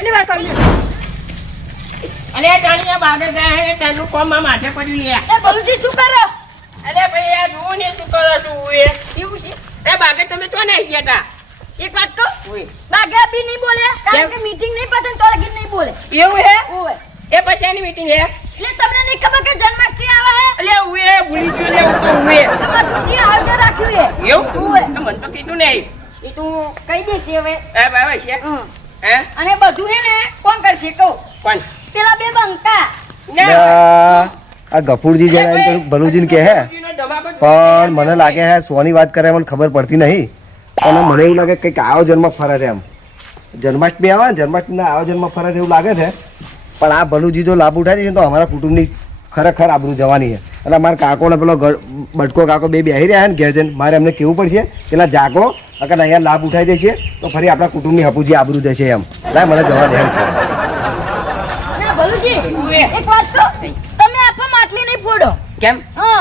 કેટલી વાર કરી અરે જાણીએ બાગે જાય હે તેનું કોમ માં માથે પડી લે એ બલુજી શું કરો? અરે ભાઈ આ જુઓ ને શું કરો છું એ એવું છે? એ બાગે તમે ચો નહીં ગયા તા એક વાત કહું, ઓય બાગ્યા બી નહીં બોલે કારણ કેમ? કે મીટિંગ નહીં પતે તો લગી નહીં બોલે. એવું હે ઓય એ પછી એની મીટિંગ હે એટલે તમને નહીં ખબર કે જન્માષ્ટમી આવે હે? અલે ઉએ ભૂલી ગયો લે હું તો ઉએ આમાં દૂધી આવજે રાખ્યું હે. એવું ઓય. તો મને તો કીધું નહીં એ તું કહી દેશે હવે. એ બાબા છે હમ. હે અને બધું હે ને કોણ કરશે કહું? કોણ પેલા બે બંકા. આ ગફુરજી જરા ભલુજીને કહે હે પણ મને લાગે હે સોની વાત કરે મને ખબર પડતી નહીં અને મને એવું લાગે કંઈક આયોજનમાં ફરે છે એમ જન્માષ્ટમી આવે ને જન્માષ્ટમીના આયોજનમાં ફરે છે એવું લાગે છે પણ આ ભલુજી જો લાભ ઉઠાવી છે તો અમારા કુટુંબની ખરેખર આબરૂ જવાની છે અને અમારા કાકોને પેલો બટકો કાકો બે બેસી રહ્યા ને ઘેર જઈને મારે એમને કહેવું પડશે પેલા જાગો અગર અહીંયા લાભ ઉઠાવી દેશે તો ફરી આપણા કુટુંબની હપુજી આબરૂ જશે એમ લાય મને જવા દે એમ ના ભલુજી, એક વાત કહું, તમે આપો માટલી નહીં ફોડો. કેમ હા,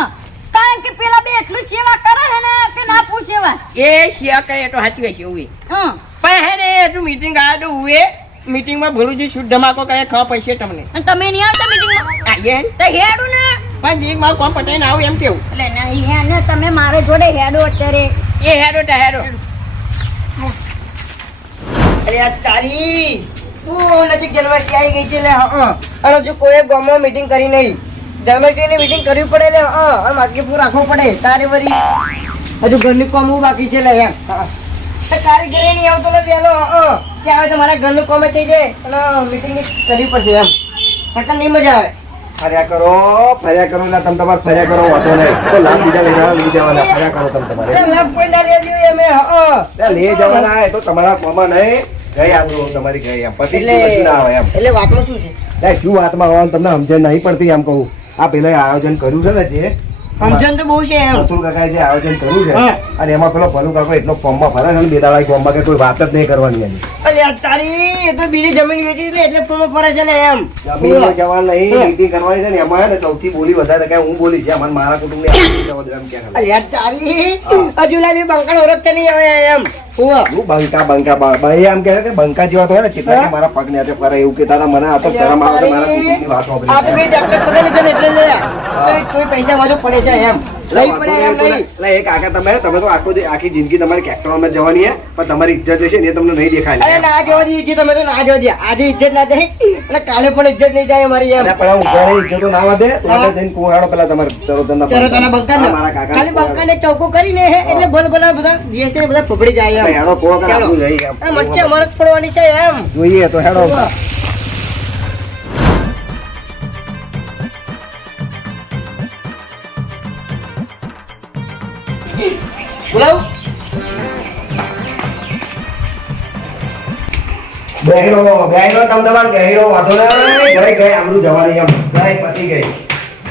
કારણ કે પેલા બે એટલું સેવા કરે છે ને કે ના પૂછેવા. એ શિયા કહે તો સાચી હોય છે ઉએ હા, પણ હે ને હજુ મીટિંગ આવે તો ઉએ મીટિંગમાં ભલુજી શુદ્ધ ધમાકો કરે ખબર પડશે તમને અને તમે નહીં આવતા મીટિંગમાં? આઈએ તો હેડું ને. પણ મીટિંગમાં કોમ પતાઈને આવું એમ કેવું એટલે નહીં હે ને, તમે મારે જોડે હેડો અત્યારે. એ હેડો તા હેડો અરે આ તારી નજીક જન્માષ્ટમી આવી ગઈ છે લે અને જો કોઈ ગામમાં મીટિંગ કરી નહીં જન્માષ્ટમીની મીટિંગ કરવી પડે લે અને માટલીપુર રાખવું પડે તારે વરી હજુ ઘરનું કામ બાકી છે લે એમ તારી ઘરે નહીં આવતો લે વહેલો કે આવે તો મારા ઘરનું કામ થઈ જાય અને મીટિંગ કરવી પડશે એમ પટલ નહીં મજા આવે ફર્યા કરો એટલે તમે તમારે ફર્યા કરો વાતો નહીં તો લાભ બીજા લઈ જવાના ફર્યા કરો તમે તમારે લાભ કોઈ ના લેજો અમે લઈ જવાના એ તો તમારા કોમાં નહીં ગઈ આબરૂ તમારી ગઈ એમ પતિ એટલે ના આવે એમ એટલે વાતમાં શું છે શું વાતમાં હોવાનું તમને સમજણ નહીં પડતી એમ કહું આ પેલા આયોજન કર્યું છે ને જે સમજણ તો બહુ છે એમ મથુર કાકાએ જે આયોજન કર્યું છે હા. અને એમાં પેલો ભલુ કાકો એટલો ફોર્મમાં ફરે છે ને બે દાડા ફોર્મમાં કે કોઈ વાત જ નહીં કરવાની એની અરે તારી એ તો બીજી જમીન વેચી છે એટલે ફોર્મ ફરે છે ને એમ જમીનમાં જવાનું નહીં મીટિંગ કરવાની છે ને એમાં હે ને સૌથી બોલી વધારે કે હું બોલી છે મને મારા કુટુંબને આપી જવા દો એમ કે અરે તારી હજુ લાવી બંકાળ ઓળખતા નહીં આવે એમ હુઆ. હું બંકા ભાઈ એમ કહે કે બંકા જેવા તો હોય ને ચિત્રા કે મારા પગ ને હાથે ફરે એવું કહેતા હતા મને આ તો શરમ આવે છે મારા કુટુંબની વાત આ તો વાપરી બે ડાક્ટર છોડે લીધો ને એટલે લે કોઈ પૈસા બાજુ પડે છે એમ લઈ પડે એમ નહીં એટલે એક કાકા તમે તો આખી જિંદગી તમારી કેક્ટરમાં જવાની છે પણ તમારી ઇજ્જત જશે ને એ તમને નહીં અરે દેખાય ના જવા દઈએ છીએ તમે તો ના જવા દે આજે ઇજ્જત ના જાય અને કાલે પણ ઇજ્જત નહીં જાય મારી એમ પણ હું ઘરે ઇજ્જતો ના વધે તો આપણે જઈને કુહાડો પેલા તમારે ચરોતરના ચરોતરના બંકાને. મારા કાકા ખાલી બંકાને ચૌકો કરીને હે એટલે ભલ ભલા બધા જે છે બધા ફફડી જાય એમ હેડો કોક રાખવું જોઈએ એમ. આ મચ્છી અમારે જ પડવાની છે એમ જોઈએ તો હેડો બોલાવ બેહીરો તમ તમાર બેહીરો વાંધો નહીં ઘરે ગઈ આમરું જવાની એમ ગઈ પતી ગઈ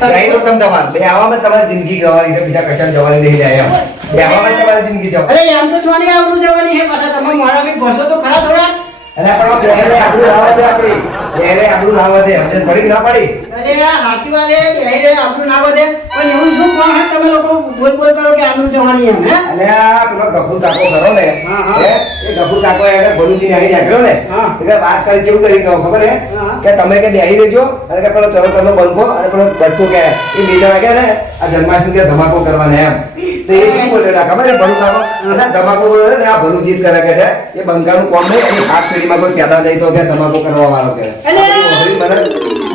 બેહીરો તમ તમાર બે આવામાં તમારી જિંદગી ગવાની છે બીજા કશામાં જવાની નહીં જાય એમ બે આવામાં તમારી જિંદગી જવાની અરે આમ તો સોની આવડું જવાની છે પાછા તમે મારા બી ભસો તો ખરા થોડા અરે પણ બેહીરે આબરૂ લાવવા દે આપણી બેહીરે આબરૂ લાવવા દે સમજણ પડી કે ના પડી અરે યાર હાથી વાલે એ આપણું ના વધે પણ એવું શું કોણ હે તમે લોકો બોલ બોલ કરો કે આમનું જવાની એમ હે અને આ પેલો ગફુર કાકો ખરો ને હા, હા. હે? એ ગફુર કાકો એને ભલુજીને અહીં નાખ્યો ને હા. એટલે વાત કરી કેવું કરી કહું ખબર હે હા. કે તમે કે બેહી રહેજો અને કે પેલો ચરોતરનો બંકો અને પેલો બટકો કે એ બે જણા કે ને આ જન્માષ્ટમી કે ધમાકો કરવાને એમ તો એ શું બોલે ખબર છે ભલુ કાકો અને ધમાકો બોલે ને આ ભલું જીત કરે કે છે એ બંકાનું કોમ નહીં એની હાથ પેઢીમાં કોઈ પેદા નહીં તો કે ધમાકો કરવા વાળો કે અલે!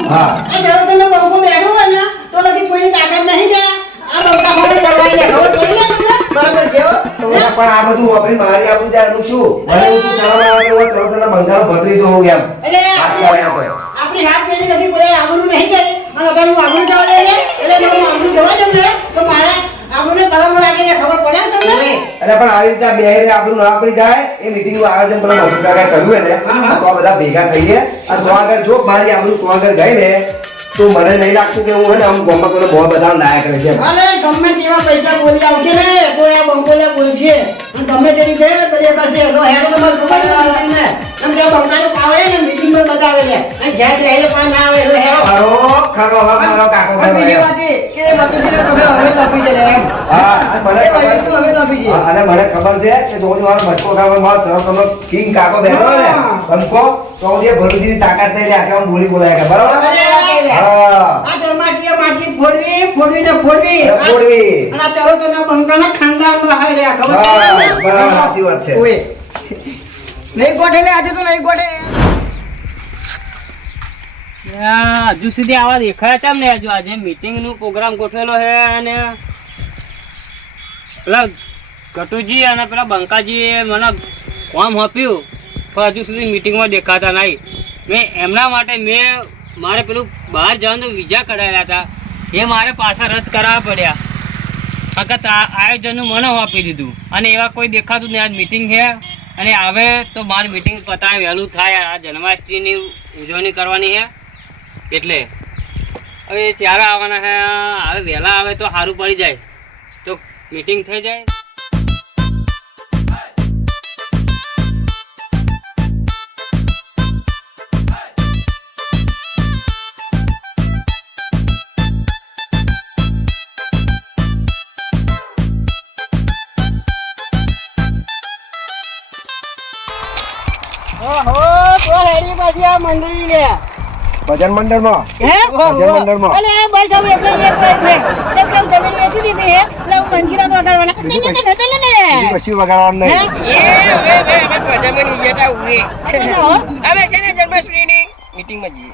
હા આ જરો તમે બંકો બેઠો હોય ને તો લગી કોઈની તાકાત નહીં જા આ બંકા હોડે પડવાઈ લે ખબર પડી ને તમને બરાબર છે હો? તો પણ આ બધું વાપરી મારી આપણું ત્યાં એનું શું મને એવું તું શરમ આવે કે હું ચરોતરના બંકાનો ભત્રીજો હોઉં એમ એટલે વાત કરે એમ તો. આપણી હાથ પેલી નથી કોઈ આબરૂ નહીં જાય અને અગર હું આબરૂ જવા દે એટલે જો હું આબરૂ જવા દઉં ને તો મારે આબરૂને ગરમ લાગીને ખબર પડે ને તમને અરે પણ આવી રીતે બેહીને આપણું ના પડી જાય એ મીટિંગ નું આયોજન પેલા મધુર કાકાએ કર્યું ને તો આ બધા ભેગા થઈએ અને તો આગળ જો મારી આપણું તો આગળ ગઈ ને તો મને નહીં લાગતું કે હું હે ને આમ ગોમમાં કોઈને બહુ બધા લાયા કરે છે અરે ગમે તેવા પૈસા બોલી આવશે ને તો આ બંકોલે બોલશે અને ગમે તેની ગઈ ને પછી કરશે તો હેડો તમારે ખબર ને આમ જે બંગાળનું પાવડે ને મીટિંગમાં બતાવે લે અહીં ઘેર બેહીને પણ ના આવે એટલે હેરો. ખરો કાકો અને બીજી વાત એ કે મતુજીને તમે હવે આપી છે લે એમ હા અને એ ભાઈ તું હવે આપી છે અને મને ખબર છે કે જો મારો બચકો કાકો મારો ચરો તમે કિંગ કાકો બેઠો ને તમકો તો જે ભરુજીની તાકાત નહીં લે આકે બોલી બોલાય કે બરાબર હા આ જન્માષ્ટમી માટી ફોડવી ને ફોડવી બોલવી અને આ ચાલો તને બંગાળના ખાનદાનમાં આવે લે ખબર હા છે? બરાબર સાચી વાત છે ઓય નહીં ગોઠે લે આજે તો નહીં ગોઠે હજુ સુધી આવા દેખાયા કેમ ને હજુ આજે મીટિંગ નું પ્રોગ્રામ ગોઠવેલો છે અને પેલા ગટુજી અને પેલા બંકાજી મને કામ આપ્યું પણ હજુ સુધી મીટિંગમાં દેખાતા નહીં મેં એમના માટે મારે પેલું બહાર જવાનું વિઝા કઢાવ્યા હતા એ મારે પાછા રદ કરાવવા પડ્યા ફક્ત આયોજનનું મને આપી દીધું અને એવા કોઈ દેખાતું નહીં આજ મીટિંગ છે અને આવે તો મારી મીટિંગ પતાવે વહેલું થાય આ જન્માષ્ટમીની ઉજવણી કરવાની છે એટલે હવે ત્યારે આવવાના છે હવે વહેલા આવે તો સારું પડી જાય તો મીટિંગ થઈ જાય ઓહો તો હેડી પાછી આ મંડળી લે ભજન મંડળમાં હે ભજન મંડળમાં અલે બસ હવે એટલે એક છે એકદમ જમીન વેચી દીધી હે એટલે હું મંજીરા તો વગાડવાના બીજું ને કશું વગાડવાનું નહીં અમે છે ને જન્માષ્ટમીની મીટિંગમાં જઈએ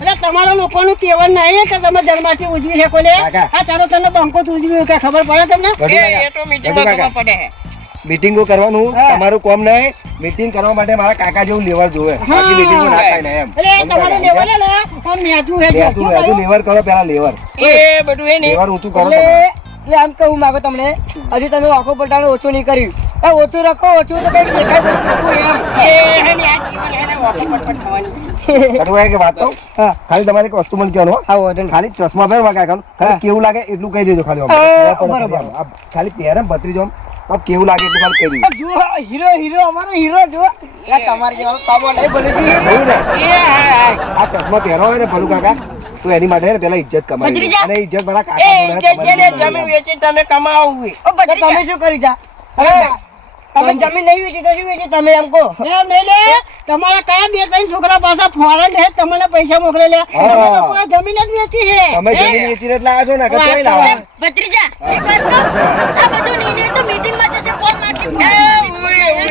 એટલે તમારા લોકોનું કહેવાનું નહીં કે તમે જન્માષ્ટમી ઉજવી શકો લે કાકા. આ ચાલો તને બંકો ઉજવી કે ખબર પડે તમને એ તો મીટિંગમાં ખબર પડે છે મીટિંગો કરવાનું હા. તમારું કોમ નહીં મીટિંગ કરવા માટે મારા કાકા જેવું લેવર જોવે બાકી મીટિંગો ના થાય ને એમ એટલે તમારું લેવલ ને આમ નેચું હે તું લેવર કરો પેલા લેવર એ બધું એ નહીં લેવર ઊંચું કરો એટલે તમારે. એટલે આમ કહું માંગો તમને હજુ તમે આંખો પલટાનો ઓછું નહીં કર્યું ઓછું રાખો ઓછું તો કઈ દેખાય પણ ચોખ્ખું એમ એ હે ને આ જીવન હે ને વાપર પટપટ થવાની કટુ કહે કે વાત તો હા. ખાલી તમારે એક વસ્તુ મને કહેવાનું હો. હા વાંધો નહીં. ખાલી ચશ્મા પહેરવા કાકા ખાલી કેવું લાગે એટલું કહી દેજો ખાલી અમને. બરોબર. આ ખાલી પહેરે ભત્રીજો આમ કેવું લાગે એટલું ખાલી કહી દેજો જુઓ હીરો અમારો હીરો જુઓ તમારે જેવા કામો નહીં બોલે એવું ને એ હા આ ચશ્મા પહેરો હોય ને ભલું કાકા તો એની માટે હે ને પેલા ઇજ્જત કમાઈ ભત્રીજા. અને ઇજ્જત મારા એ કાકા જોડે જે છે ને તમારી જમીન વેચીને તમે કમાવું તમે શું કરી જા તમે જમીન નહીં વેચી તો શું વેચી તમે એમ કહો એમ નહીં લે તમારા કયા બે ત્રણ છોકરા પાછા ફોરેન હે તમને પૈસા મોકલે લે હા. તમે તો પૂરા જમીન જ વેચી હે તમે જમીન વેચીને એટલે આવ્યા છો ને કે તોય ના એ આવે. ભત્રીજા એક વાત કહું આ બધું નિર્ણય તો મીટિંગમાં જશે કોણ માટલી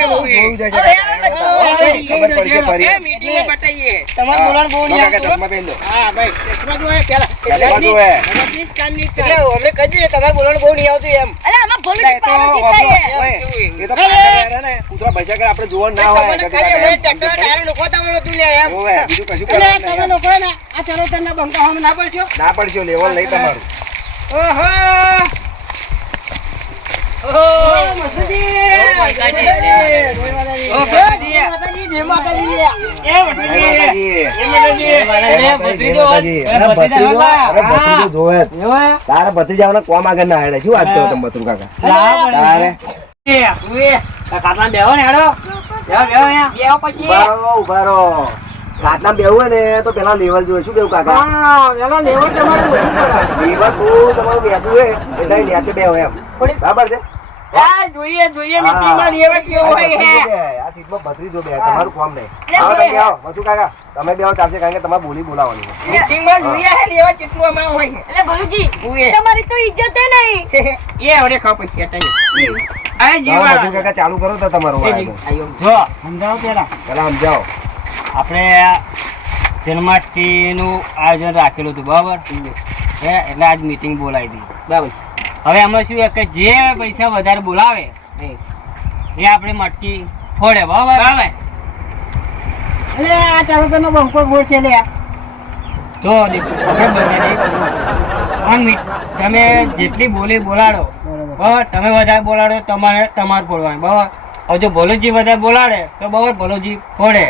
જોયું જશે. હવે હવે ખબર પડશે ફરી. એ મીટિંગમાં બતાવીએ તમારે બોલવાનું બહુ નહીં કાકા આવતું. ચશ્મા પહેરી લો. હા ભાઈ ચશ્મા જો હે પેલા પહેલી બાજુ હે. પ્લીઝ કાનની એટલે અમને કહી દીધું તમારે બોલવાનું બહુ નહીં આવતું એમ અરે આમાં ભલું એ તો પાવર વાપરો. શીખાય એ તો કાકા પહેરે ને કૂતરા પૈસા કરે આપણે જોવાનું ના હોય તમને ખાલી અમે ટ્રેક્ટર ટાયર લોકો તમારું હતું લે એમ હોવે, બીજું કશું એટલે કરવાનું તમે નહીં. લોકો હે ને આ ચાલો તને બંકા હોમ ના પડશો ના પડશો લેવલ નહીં તમારું ઓહો ઓહો મસૂદી માતાજી. માતાજી જય માતાજી લે. એ વટુજી. જય એ માતાજી. જય માતાજી. અરે ભત્રીજો, અરે ભત્રીજો જોવે જ. તારા ભત્રીજાઓના કોમ આગળ ના હેડે. શું વાત કરો તમે ભત્રુ કાકા? તારે કાટલા બેહો ને હેડો બેહો બેહો અહીંયા બેહો પછી ઉભા રહો. ખાટલામાં બેહવું હોય ને તો પેલા લેવલ જોઈએ. શું કેવું કાકા? પેલા લેવલ તમારું વધુ પડે. લેવલ બહુ તમારું બેઠું હોય એટલે નીચે બેહો એમ. બરાબર છે? જોઈએ મીટિંગમાં લેવા કેવો હોય હે આ સીટમાં ભત્રીજો બે તમારું કામ નહીં. આવો તમે બેહો. ભત્રુ કાકા તમે બેહો ચાલશે કારણ કે તમારે બોલી બોલાવવાની છે. મીટિંગમાં જોઈએ હે લેવા કેટલું અમારે હોય છે એટલે ભલુજી ઉએ. તમારી તો ઇજ્જત નહીં એ હવે ખાવ પછી હટાઈએ. આ હવે જીવા ભત્રુ કાકા ચાલુ કરો તો તમારું એ આયોજન. આયો. જો સમજાવો પેલા પેલા સમજાવો. આપણે જન્માષ્ટમીનું આયોજન રાખેલું હતું બરાબર હે એટલે આજ મીટિંગ બોલાવી દીધી બરાબર હવે આમાં શું છે કે જે પૈસા વધારે બોલાવે એ આપણે મટકી ફોડે બરાબર બરાબર એટલે આ ચાલો તને બંકો ગોળ છે લે જો દેખો, આપણે બધાને પણ તમે જેટલી બોલી બોલાડો બરાબર તમે વધારે બોલાડો તમારે ફોડવાનું બરાબર હવે જો ભોલુજી વધારે બોલાડે તો બરાબર ભોલુજી ફોડે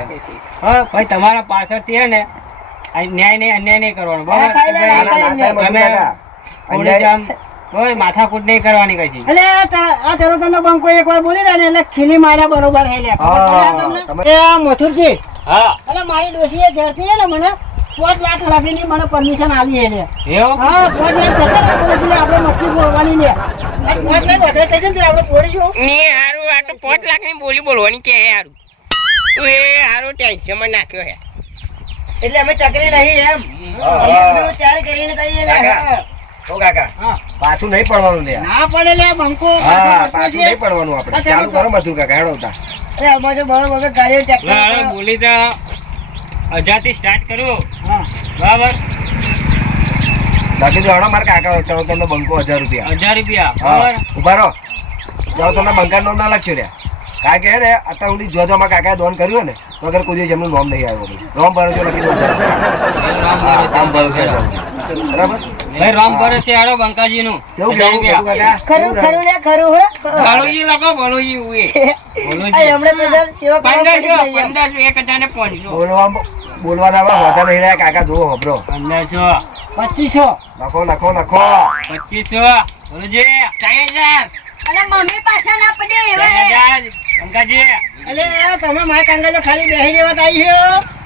હા ભાઈ તમારા પાછળથી હે ને આ ન્યાય નહીં અન્યાય નહીં કરવાનો બરાબર ના થાય, ના થાય, ના થાય, ભત્રુ તમે કાકા. થોડી આમ કોઈ માથાકૂટ નહીં કરવાની કશી. એટલે આ તરતનો બંકો એકવાર બોલી રહ્યા ને એટલે ખીલી માર્યા બરોબર હે લે. ખબર પડે આ તમને? તમે- એ આ મથુરજી, હા એટલે મારી ડોશીએ ઘેરથી હે ને મને 5 લાખ લાગીની મને પરમિશન આલી હે લે. એવું હા 5 લાખ જતા ને બોલે એટલે આપણે મટકી બોલવાની લે. 5 લાખ વધારે થઈ જાય ને આપણે બોલીશું. ને હારું આ તો 5 લાખની બોલી બોલવાની કે હે હારું. તું એ હારું ટેન્શનમાં નાખ્યો હે. એટલે અમે ચકરી નહીં એમ હા, અમે હા. બધું તૈયાર કરીને તઈએ લે કાકા. ઓ કાકા હા. પાછું નહીં પડવાનું લે ના પડે લે બંકો. હા પાછું નહીં પડવાનું આપણે હા, ચાલુ ચાલો કરો મધુર કાકા હેડો ઉતા. એટલે અમારે તો બરોબર ગાડીઓ હવે ટ્રેક્ટર બોલી તો 1000 થી સ્ટાર્ટ કરું હા. બરાબર. બાકી તો હેડો મારા કાકા ચાલો તમને બંકો 1000 રૂપિયા 1000 રૂપિયા હા બરાબર. ઉભા રહો ચાલો તમને બંકાર નામ ના લખ્યું રહ્યા કારણ કે હે ને અત્યાર સુધી જો મારા કાકાએ દોન કર્યું ને તો અગર કોઈ દિવસ એમનું નામ નહીં આવ્યું રોમ ભરોસો લખી દો રામ ભરોસે બરાબર ભાઈ રામ ભરોસે આડો બંકાજી નું કેવું કેવું કેવું કાકા ખરું ખરું લે ખરું હે બળુજી લખો બળુજી ઉએ. આ હમણાં બધા સેવા કરવા પડી 1500 1000 બોલવાના વાતા નહીં રહ્યા કાકા જુઓ હબરો 1500 2500. લખો 2500 બોલુજી 3000 અને મમ્મી પાસે ના પડ્યો એવા હે. 3000 બંકાજી એટલે તમે મારા કાંગા ખાલી બેહી રહેવા આવી છો.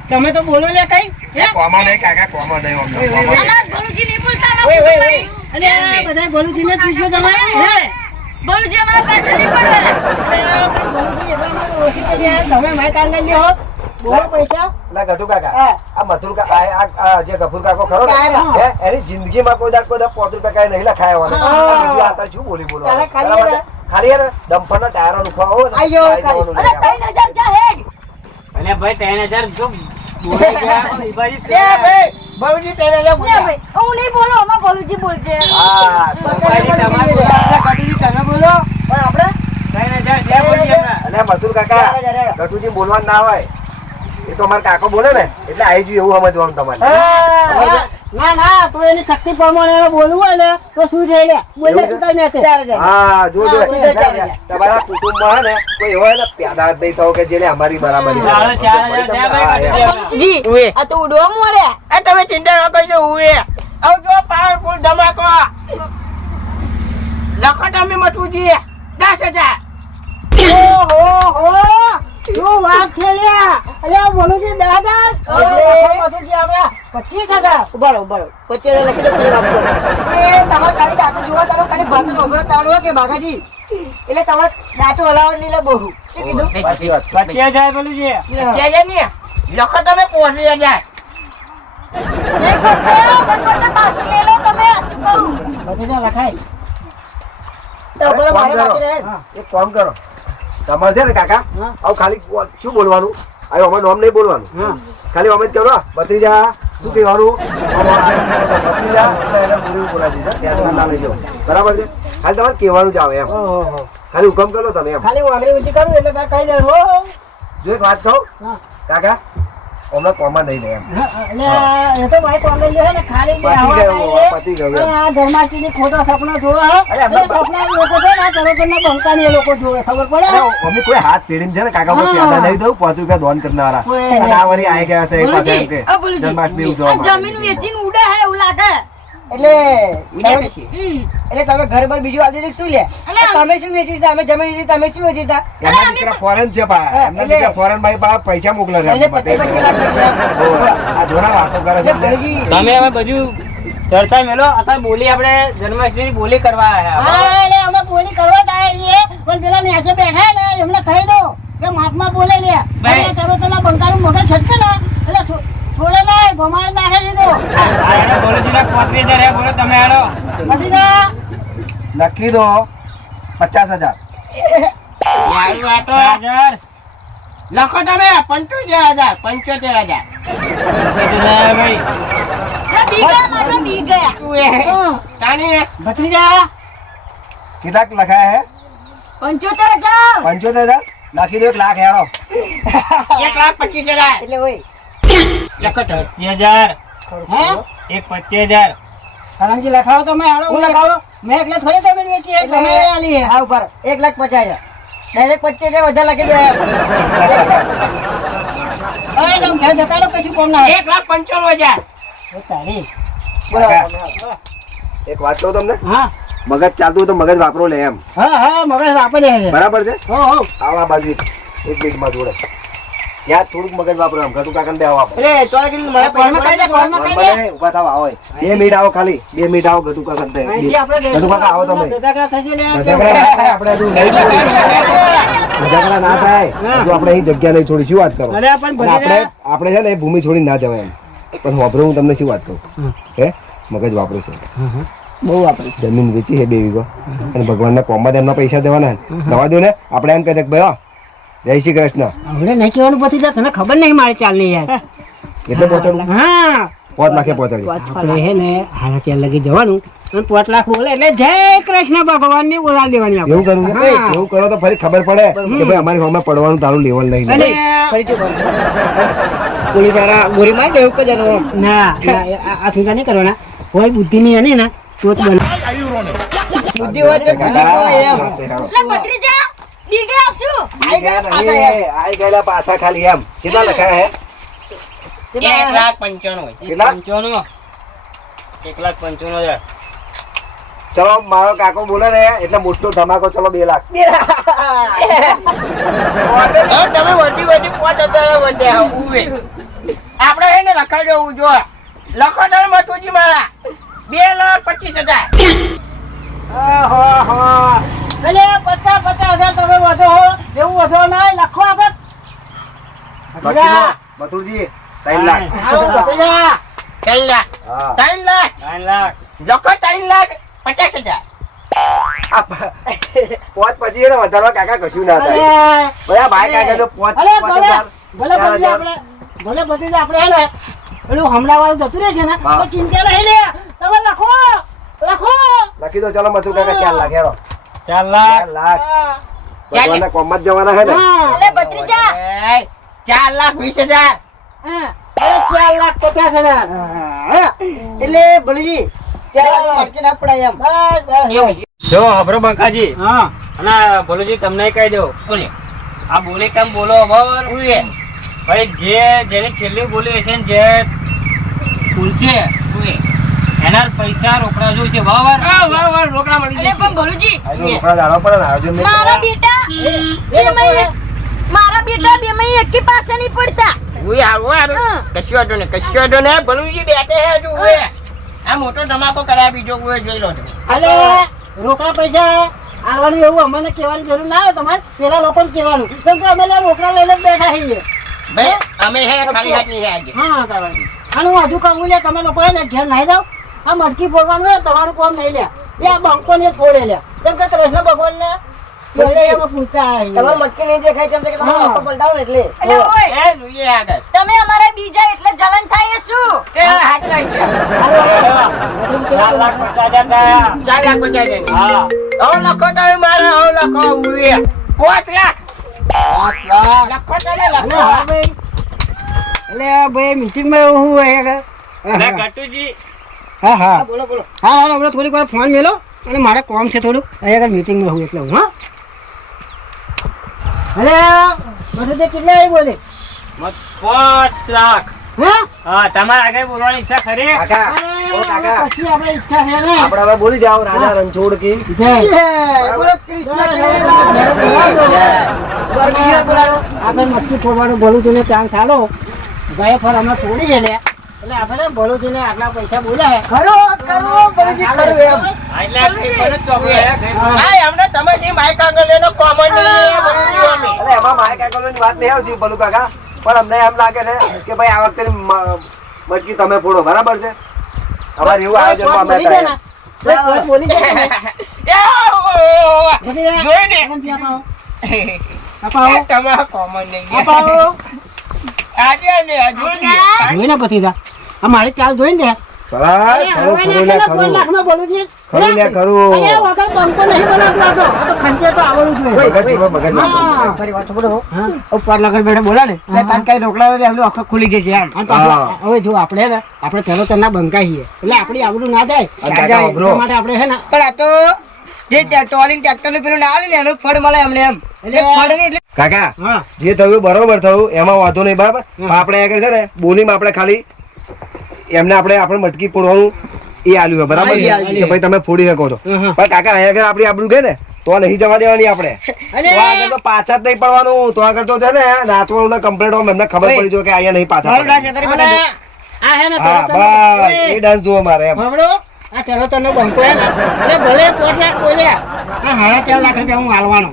તમે તો બોલો લે કઈ હે? કોમા નહીં કાકા કોમા નહીં અમને કોમા નહીં. આના ભલુજી નહીં બોલતા આમાં કુટુંબમાં. અને આ બધા ભલુજીને પૂછ્યો તમે હે ભલુજી અમારા પાસે નહીં પડવાના. ભલુજી એટલા માટે ઓછી કરી રહ્યા. તમે મારા કાંગા લ્યો બોલો પૈસા. ના ગઢુ કાકા આ મથુર આ જે ગફુર કાકો ખરો ને હે, એની જિંદગીમાં કોઈ દાડ 5 રૂપિયા કાંઈ નહીં લખાયા હોય બીજું આ તાર શું બોલી બોલવાનું ખાલી બરાબર છે? ખાલી હે ને ડમ્પરના ટાયરો નુખવા હોય ને આયો, તારી જવાનું અરે લઈ આવવાનું. 3000 જા હેડ. અને ભાઈ 3000 જો બોલી ગયા એ બાજુ એ ભાઈ બળુજી 3000 લે બોલ્યા. ભાઈ હું નહીં બોલું અમાર ભલુજી બોલશે. હા બંકાજી તમારે બોલો કટુજી તમે બોલો પણ આપણે 3000 છે બોલી હમણાં. અને મથુર કાકા ગઢુજી બોલવાનું ના હોય એ તો અમારા કાકો બોલે ને એટલે આવી ગયું એવું સમજવાનું તમારે ના ના તો એની શક્તિ પ્રમાણે એને બોલવું હોય ને તો શું થઈ લે બોલે એવું છે? કઈ નથી. હા જો જો હા, તમારા કુટુંબમાં હે ને કોઈ એવો હે ને પેદા જ નહીં થવો કે જેને અમારી બરાબરી હોય. ચાલો, 4000 થયા ભાઈ, હા, યાર. ભલુજી ઉએ. આ તો ઉડવા મળે. એ તમે ચિંતા ન કરશો ઉએ. આવ જો પાવરફુલ ધમાકો. લખો તમે મથુજી 10000. ઓહો શું વાત છે લ્યા. અલ્યા ભલુજી 10,000 મથુરજી આપણે 25,000. બરોબર 25,000 લખી દો ફરી વાત કરો. એ તમારે ખાલી દાંતો જોવા તારો ખાલી ભાતો ભગરો તાળવો કે બાગાજી એટલે તમારે દાંતો હલાવવા નહીં લે બહુ શું કીધું સાચી વાત છે 25,000 બોલુજી 5000 ને લખો તમે 5000. નહીં કરતો બંકોને પાછું લઈ લો તમે આથી કહું. બધા લખાય. તો બોલો એક કામ મારે કરો. બાકી રહે એક કામ કરો તમારે છે ને કાકા હા. આવું ખાલી શું બોલવાનું આવું અમારું નામ નહીં બોલવાનું હા. ખાલી અમે જ કરો ભત્રીજા શું કહેવાનું ભત્રીજા એટલે એને પૂરી બોલાવી દીધા ટેન્શન ના લેજો બરાબર છે ખાલી તમારે કહેવાનું જ આવે એમ ઓહો ખાલી હુકમ કરો તમે એમ ખાલી વાંગડી ઊંચી કરું એટલે કાંઈ કહી દે હો. જો એક વાત કહું હા. કાકા હમણાં કોમાં નહીં લે એમ એટલે એ તો ભાઈ કોંગ્રેસ છે ને ખાલી બે પતી હવા ગયું, ખાઈ લે. પતી ગયું એમ. અને આ ધર્માષ્ટમીની ખોટો સપનો જોવે હે. અરે આપણે એ સપના લોકો છે ને તરોતરના બંકાની એ લોકો જોવે ખબર પડે અરે અમે કોઈ હાથ પેઢી છે ને કાકા ઉપર હા. પ્યાદા નહીં દઉં 5 રૂપિયા દોન કરનારા કોઈ અને આ વળી આઈ ગયા છે એક પાછા એમ કે ભલુજી, આ ભલુજી. જન્માષ્ટમી આ ઉજવવા જમીન વેચીને ઉડે હે એવું લાગે. એટલે ઉડ્યા તમે- પછી. એટલે તમે ઘર પર બીજું આલી દીધું શું લે અલે આમ- તમે શું વેચી હતા અમે જમીન વેચી તમે શું વેચી હતા એમના દીકરા ફોરેન છે પા એમના એટલે- દીકરા ફોરેન માં પા પૈસા મોકલે છે એટલે એમના 25 લાખ માટે. આ જોના વાતો કરે છે એટલે. ભલુજી તમે હવે બધું ચર્ચા મેલો અત્યારે બોલી આપણે જન્માષ્ટમી બોલી કરવા આવ્યા હા એટલે અમે બોલી કરવા જ આવીએ પણ પેલા ન્યાસે બેઠા ને એમને કહી દો કે માપમાં બોલે લે ભાઈ. અને તરોતરના બંકાનું મગજ છટકે ને એટલે છોડે નહીં ભમાય નાખે દીધો આ હેડો બોલુજીના 35,000 હે બોલો તમે હેડો પછી ના લખી દો 50,000 યારું આ તો 1000 લખો તમે 75000 75000. ભાઈ એટલે બી ગયા લાગે બી ગયા. ઉએ. હં. તાની ભત્રીજા કેટલાક લખાયા હે 75,000. 75,000 લખી દો 1 લાખ હેડો 1,25,000. એટલે હોય લખો તમે. 25,000 હે એક 25,000 કરણજી લખાવો તમે હાલો હું લખાવો? મેં એટલે થોડી જમીન વેચી છે તમે આલી હે. હા ઉપર 1,50,000 ડાયરેક્ટ 25,000 વધારે લખી દો અરે તમે ઘેર જતા રહો, કશું કોમ ના હોય. 1,95,000. એ તારી બોલો કાકા. એક વાત કહું તમને હા મગજ ચાલતું હોય તો મગજ વાપરો લે એમ હા હા મગજ વાપરે છે બરાબર છે હો હો આવો આ બાજુ એક મિનિટમાં જોડે યાર થોડુંક મગજ વાપરો એમ ઘટુ કાકાને બે આવો આપો એટલે તો આગળ મને કોલમાં કહી દે કોલમાં કહી દે મને ઉભા થાવ આવો 2 મિનિટ આવો ખાલી 2 મિનિટ આવો ઘટુ કાકા અહીંથી આપણે ઘટુ કાકા આવો તમે ધજાગરા થશે લે ધજાગરા ના થાય આપણે હજુ નહીં ધજાગરા ના થાય હજુ આપણે અહીં જગ્યા નહીં છોડી શું વાત કરો અરે પણ અને આપણે છે ને એ ભૂમિ છોડી ના જવાય એમ પણ વાપરો હું તમને શું વાત કહું હે મગજ વાપરું છે બહુ વાપરે જમીન વેચી છે 2 વીઘો અને ભગવાનના કોમમાં એમના પૈસા દેવાના જવા દો ને આપણે એમ કહી દે ભાઈ હો, જય શ્રી કૃષ્ણ હમણે નહીં કહેવાનું પછી તને ખબર નહીં મારી ચાલ નહીં યાર એટલે પહોંચાડું હા 5 લાખે પહોંચાડી આપણે હે ને હાડા ચાર લગી જવાનું અને 5 લાખ બોલે એટલે જય કૃષ્ણ ભગવાન ની બોલાવી દેવાની આપણે એવું કરવું છે એવું કરો તો ફરી ખબર પડે કે ભાઈ અમારી ગામમાં પડવાનું તારું લેવલ નહીં અને પોલીસ વાળા ગોરી મારી દેવું કે જનો ના આ ફીકા નહીં કરવાના હોય બુદ્ધિ ની અને ના તો જ બને બુદ્ધિ હોય તો કદી હોય એમ એટલે ભત્રીજા બીગડા શું આઈ ગયા પાછા એમ. આઈ ગયેલા પાછા ખાલી એમ કેટલા લખાયા હે 1,95,000 કેટલા 1,95,000 ચલો મારો કાકો બોલે ને એટલે મોટો ધમાકો ચલો 2 લાખ તમે વધી 5,000 વધ્યા ઉવે આપણે એને લખાઈ જવું જો લખો તમે મથુજી મારા 2,25,000 એટલે 50,000 તમે વધો હો એવું વધો નહીં લખો આપણે મથુરજી 3 લાખ હાલો ભત્રીજા 3 લાખ હા 3 લાખ 3 લાખ લખો 3,50,000 પોચ પછી એને વધારવા કાકા કશું ના થાય અરે બધા ભાઈ કાકા તો પોચ ભલે ભલે 5,000 ભલે ભત્રીજા આપણે હે ને પેલું હમણાં વાળું જતું રહે છે ને હા. તો ચિંતા નહીં લે તમે લખો લખી દો ચલો મથુર કાકા 4 લાખ હેરો 4 લાખ 4 લાખ હા. ભગવાનના કોમમાં જ જવાના હે ને હા. એટલે ભત્રીજા 4,20,000 હા. અરે 4,50,000 હા. એટલે ભલુજી ત્યાં ફટકે ના પડાય એમ બસ બસ જો હબરો બંકાજી હા અને ભોલુજી તમને કહી દો બોલે આ બોલી કેમ બોલો બરાબર ઉવે ભાઈ જેની છેલ્લી બોલી હશે ને જે ભૂલશે ઉવે એના પૈસા રોકડા જોઈશે બરાબર વાહ રોકડા મળી એટલે જશે પણ ભલુજી આ જો રોકડા દાડો પડે ને આયોજન નહીં મારા કરવાનું. બેટા બે મહિને એકી પાસે નહીં પડતા ઉવે હારું હા. કશું વાંધો નહીં કશું વાંધો નહીં ભલુજી બેઠે હે જો ઉવે આ મોટો ધમાકો કરાય બીજો ઉવે જોઈ લો છો અલે રોકડા પૈસા આવવાનું એવું અમને કહેવાની જરૂર ના આવે તમારે પેલા લોકોને કહેવાનું કેમ કે અમે રોકડા લઈને જ બેઠા છીએ ભાઈ અમે હે ખાલી હાથ નહીં હે આજે હા તમારે અને હું હજુ કહું લે તમે લોકો એને ઘેર નાહી જાઓ આ મટકી ફોડવાનું હોય તમારું કામ નહીં લે એ આ બંકો ને જ ફોડે લે કેમ કે કૃષ્ણ ભગવાન ને એમાં પૂછતા તમારે મટકી નહીં દેખાય તેમ છે કે તમારે હા. આંખો પલટાવો ને એટલે એટલે ઓય એ જોઈએ આગળ તમે અમારે બીજા એટલે જલન થાય એ શું એ હાથ નાખી 4,50,000 થયા 4,50,000 હા હવે લખો તમે મારે હવે લખો ઉવે 5 લાખ લખો તમે લખો હા ભાઈ એટલે ભાઈ મીટિંગમાં એવું હોય કે અને કટુજી હા હા બોલો બોલો હા હા હમણાં થોડીક વાર ફોન મેલો અને મારે કામ છે થોડું અહીંયા આગળ મીટિંગમાં હું એટલે હું હા અરે બધું તે કેટલા આવી બોલે 5 લાખ હા હા તમારે આગળ બોલવાની ઈચ્છા ખરી કાકા ઓ કાકા પછી આપણે ઈચ્છા છે ને આપણે હવે બોલી જાઓ રાજા રણછોડ કી જય બોલો કૃષ્ણ આપણે મટકી ફોડવાનું ભલુજીને ચાન્સ આલો ભાઈ ફર અમે ફોડી છે લે એટલે આપણે ભલુજીને આટલા પૈસા બોલ્યા ખરો કરો ભલુજી ખરું એમ એટલે કઈ પણ ચોકી હે કઈ પણ. હા એમને તમે જે માઇક આગળ લેનો કોમન નહીં બધું અમે અરે એમાં માય કાકાની વાત નહીં આવતી ભલું કાકા પણ અમને એમ લાગે છે કે ભાઈ આ વખતે મટકી તમે ફોડો બરાબર છે અમારે એવું આયોજનમાં અમે બોલી જાય થાય. ને બોલી જાય ને બધી જોઈ ને આનંદથી અપાવો તમારા કોમન નહીં અપાવો આજે ને જોઈ ને જોઈ ને ભતીજા આ મારી ચાલ જોઈ ને સરાય ખરું ખરું લે ખરું ખરું લે ખરું મગજ જીવો મગજ જીવો. ફરી વાત બોલો ઉપર લગર બેઠે બોલા ને એટલે તાન કઈ રોકડા હોય એમનો આંખો ખુલી જશે એમ હવે જો આપણે ને આપણે પેલો તરના બંકાઈએ એટલે આપણી આવડું ના જાય અને કાકા એટલા અભરો. માટે આપણે છે ને પણ આ તો જે ટોલિંગ ટ્રેક્ટર નું પેલું ના આવે ને એનું ફળ મળે અમને એમ એટલે ફળ નહીં એટલે કાકા હા જે થયું બરોબર થયું એમાં વાંધો નહીં બરાબર હમ. આપણે આગળ છે ને બોલીમાં આપણે ખાલી એમને આપણે મટકી ફોડવાનું એ આલ્યું છે, બરાબર હા, એ છે? આલ્યું. કે ભાઈ તમે ફોડી શકો છો પણ કાકા અહીંયા આગળ આપણી આબરૂ ગઈ ને તો નહીં જવા દેવાની આપણે તો આગળ તો પાછા જ નહીં પડવાનું તો આગળ તો છે ને નાચવાનું કમ્પ્લેટ એમને ખબર પડી જાય કે અહીંયા નહીં પાછા મારું ડાન્સ પડવાનું. અત્યારે અને બધા આ હે ને હા તરત બસ એ ડાન્સ જુઓ મારે એમ ભમરો આ ચલો તને બંકો હે ને એટલે ભલે 5 લાખ બોલ્યા આ 4.5 લાખ રૂપિયા હું હાલવાનો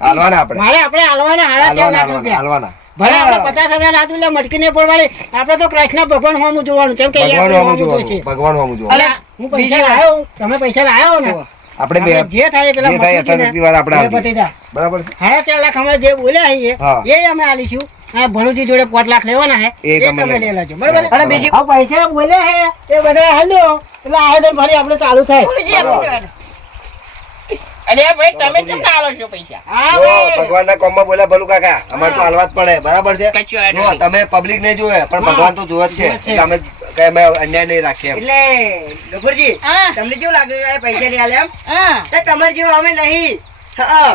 હાલવાના આપણે મારે આપણે હાલવાના 4.5 લાખ રૂપિયા હાલવાના ભલે આપણે 50,000 આદુ લે મટકી નહીં પડવાની આપણે તો કૃષ્ણ ભગવાન હોમું જોવાનું કેમ કે એ ભગવાન આપણે હોમું હોમું જોવાનું જોઈશે. ભગવાન હોમું જોવાનું અલા, હું પૈસા લાયો તમે પૈસા લાયો ને આપણે બે આપણે જે થાય એ પેલા જે થાય મટકી ને, યથાશક્તિ વાર આપણે એ આપીએ. પતી જાય. બરાબર છે 4.5 લાખ અમે જે બોલ્યા છીએ હા. એ અમે આલીશું આ ભણુજી જોડે 5 લાખ લેવાના હે એ એ તમે તમે લે. લઈ લેજો બરાબર બરાબર. અને બીજી આ પૈસા બોલ્યા હે એ બધા હાલ્યો એટલે આયોજન ફરી આપણે ચાલુ થાય ભલુજી આપી દેવાના. અરે ભાઈ તમે કેમ ના આલો છો પૈસા હા જો ભાઈ. ભગવાનના કોમમાં બોલ્યા ભલું કાકા અમારે તો હાલવા જ પડે બરાબર છે કચ્છું આ જો નહીં. તમે પબ્લિક નહીં જોવે પણ ભગવાન તો જોવે જ છે જોવે જ છે. એટલે અમે કઈ અમે અન્યાય નહીં રાખીએ એમ. એટલે ગફુરજી હા તમને કેવું લાગ્યું આ પૈસા નહીં આલે એમ હા તો તમારે જેવું અમે નહીં હા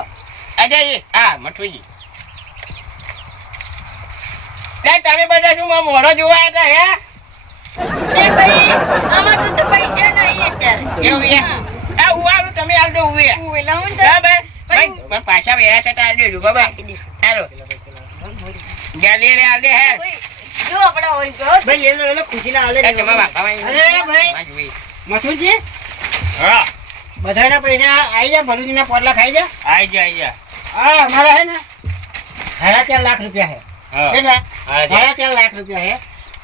અજય હા મઠુજી લે તમે બધા શું મારો મોઢો જોવા હતા હે એ ભાઈ આમાં તો પૈસા નહીં અત્યારે કેવું હે આ ઉવાળું તમે આલ દો ઉવે હું વેલાઉં તો બરાબર ભાઈ પણ પાછા વેરા છટા આલ દેજો બાબા હાલો ગાલી લે આલ દે હે જો આપડા હોય ગયો ભાઈ લેલો લેલો ખુશીના આલે એ જમા બાપા અરે ભાઈ. મથુરજી હા બધાના પૈસા આવી જાય ભલુજીના 5 લાખ આવી જાય આઈ જા હા અમારા હે ને 4.5 લાખ રૂપિયા હે હા કેટલા હા 4.5 લાખ રૂપિયા હે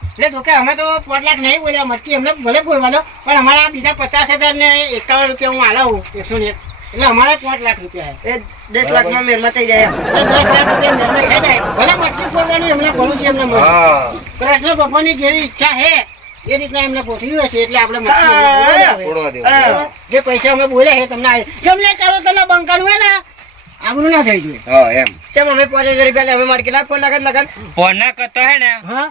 એટલે જો કે અમે તો 5 લાખ નહીં બોલ્યા મટકી એમને ભલે બોલવાનો પણ અમારા બીજા 50,000 ને 51 રૂપિયા હું આલાવું 101 એટલે અમારે 5 લાખ રૂપિયા હે એ 10 લાખમાં મેરમાં થઈ જાય એમ. એટલે 10 લાખ રૂપિયા મેળવે થઈ જાય ભલે મટકી બોલવાનું એમને બોલું છે એમને મળે હા કૃષ્ણ ભગવાનની જેવી ઈચ્છા હે એ રીતના એમને ગોઠવ્યું હશે એટલે આપણે મટકી હા. બોલવાનું. છોડવા દેવું. હા. જે પૈસા અમે બોલ્યા છે તમને આવે ગમે ચાલો તને બંકાનું હે ને આગળ ના થઈ જોઈએ હા એમ કેમ અમે 5,000 રૂપિયા લે અમે માર્કેટ ના ફોન નાખત નાખત ફોનના કરતો હે ને હા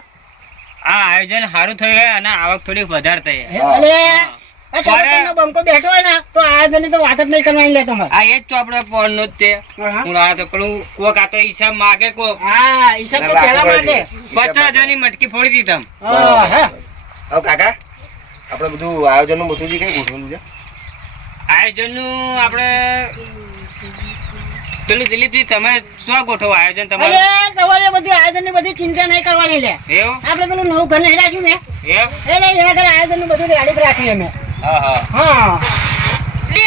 આ આયોજન સારું થયું હે અને આવક થોડી વધારે થઈ હે. અલે એ ચાલો તને બંકો બેઠો હોય ને તો આયોજનની તો વાત જ નહીં કરવાની લે તમારે આ એ જ તો આપણે ફોન નો જ તે હા. હું આ તો પેલું કોક આ તો હિસાબ માગે કોક હા હિસાબ તો પહેલા માટે 50,000 ની મટકી ફોડી દીધી તમ હા હા હવે કાકા આપણે બધું આયોજનનું બધું કઈ ગોઠવેલું છે આયોજન નું આપણે પેલું દિલીપજી તમે શું ગોઠવો આયોજન અરે તમારું તમારે બધી આયોજનની બધી ચિંતા નહીં કરવાની લે એવું આપણે પેલું નવું ઘર નહીં રાખ્યું ને એમ એટલે એના ઘરે આયોજનનું બધું રેડી જ રાખીએ અમે હા હા હા લે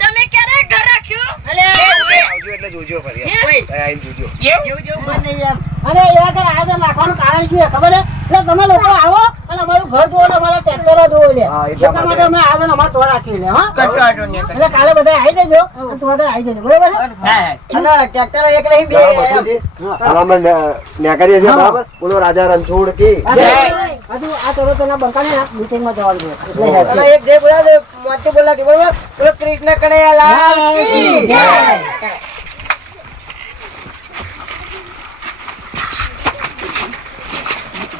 તમે ક્યારે ઘર રાખ્યું અલે આવજો એટલે જોજો ફરી એમ. હે? અહીં આવીને જોજો જેવું જેવું ઘર નહીં એમ અને એના ઘરે આયોજન રાખવાનું કારણ શું છે ખબર છે એટલે તમે લોકો આવો અને અમારું ઘર જોવો ને અમારા ટ્રેક્ટરો જોવો લે હા, એટલા એટલા માટે અમે આયોજન અમારે તો રાખી લે હા કશો આટો નહીં એટલે કાલે બધા આવી જજો અને તું આગળ આવી જજો બરોબર છે હા અને ટ્રેક્ટર એક નહીં બે બરાબર, એમ. બાપુજી. હવે અમે ન્યાકરીએ છીએ, હા. બરાબર બોલો રાજા રણછોડ કી હજુ આ તરતના બંકાને મીટિંગમાં જવાનું છે એટલે અને એક જે બોલા તે મોતે બોલા કે બરોબર પેલો કૃષ્ણ કનૈયાલાલ કી જય.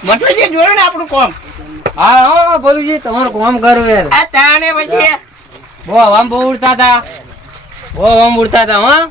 મઠુજી જોયું ને આપણું કોમ હા હા બોલુજી તમારું કામ કરું યાર આ તાને પછી બહુ હવામાં બહુ ઉડતા હતા બહુ હવામાં ઉડતા હતા હા